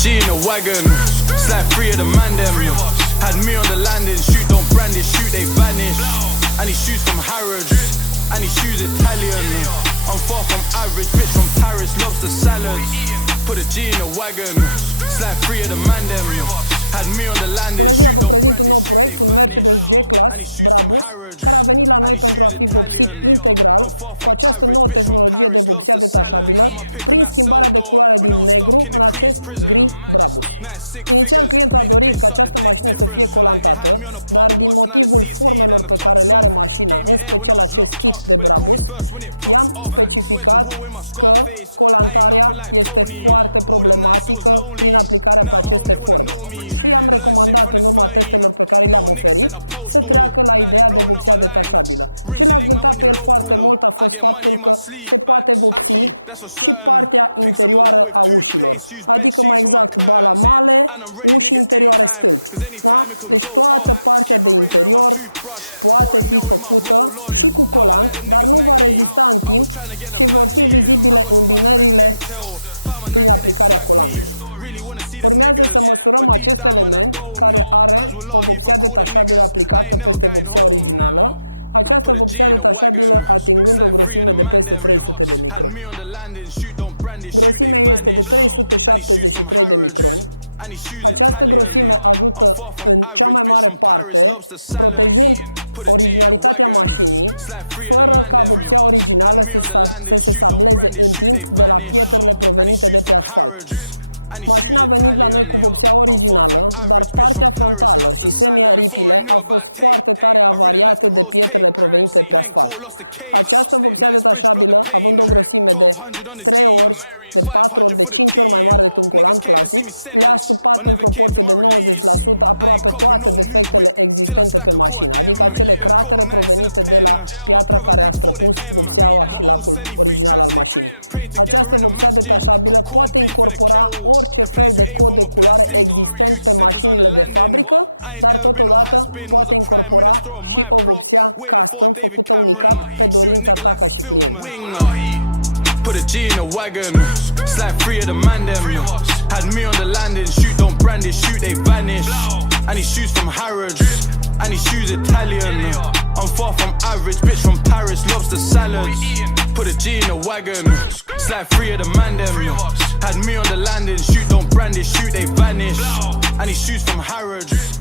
G in a wagon, slide free of the man them. Had me on the landing, shoot, don't brandish, shoot, they vanish. And he shoots from Harrods, and he shoots Italian. I'm far from average, bitch from Paris, lobster salads. Put a G in a wagon, slide free of the man them. Had me on the landing. Bună ziua, vă prezint un nou proiect, un Mercedes G-Class Brabus, care a venit la noi pentru a fi vopsit integral cu această nouă tehnologie de vopsea detașabilă prin schimbarea de culoare din negru în acest gri Brabus. Inițial, clientul a dorit ca această mașină să fie colantată, dar din motivul formelor pe care le are mașina, în special acest kit de Brabus, i-am specificat că colantarea este foarte problematică prin aplicarea pe aceste forme. Și i-am recomandat, în urma testelor pe care le-am oferit, să treacă la ideea de vopsea detașabilă. Ce l-a încântat pe el foarte mult a fost faptul că se poate vopsi și partea interioară a ușilor, adică mai exact balamale, uși interioare, stâlpi. Da? Deci toată partea de interior poate fi făcută și cu colant, dar nu va rezista în timp și vor fi vizibile îmbinările prin aplicarea colantului. Urmează să măsurăm acest element care are o vopsea detașabilă aplicată peste vopsea originală, această vopsea detașabilă atingând o grosime de peste 300 de microni. Grosimea este de 373 de microni. Această grosime ajută în cea mai mare parte, protejând originalitatea mașinii, fără ca vopsea originală să se sableze în timp de la pietrele provenite de pe asfalt. Mașina a venit la noi cu vopsea originală, dar partea frontală și semi-aripile au fost foarte tare avariate de pietrele provenite pe asfalt. Această vopsea detașabilă, având o grosime de 3 ori, de 4 ori, de 5 ori mai mare decât un colant clasic, le-a stupat în proporție de 90% aproape toate defectele existente pe mașină, adică acele cratere provenite de la piatra care a străpuns vopseaua și lacul original al mașinii. Această vopsea detașabilă poate incorpora orice fel de cod de culoare existent pe mașinile de fabrică, dar totodată poate incorpora și o vopsea custom făcută unicat pe dorința ta ca și client. Put a G in a wagon, slide free of the man them. Had me on the landing, shoot, don't brandish, shoot, they vanish. And he shoots from Harrods, and he shoots Italian. I'm far from average, bitch from Paris, lobster salads. Put a G in a wagon, slide free of the man them. Had me on the landing, shoot, don't brandish, shoot, they vanish. And he shoots from Harrods.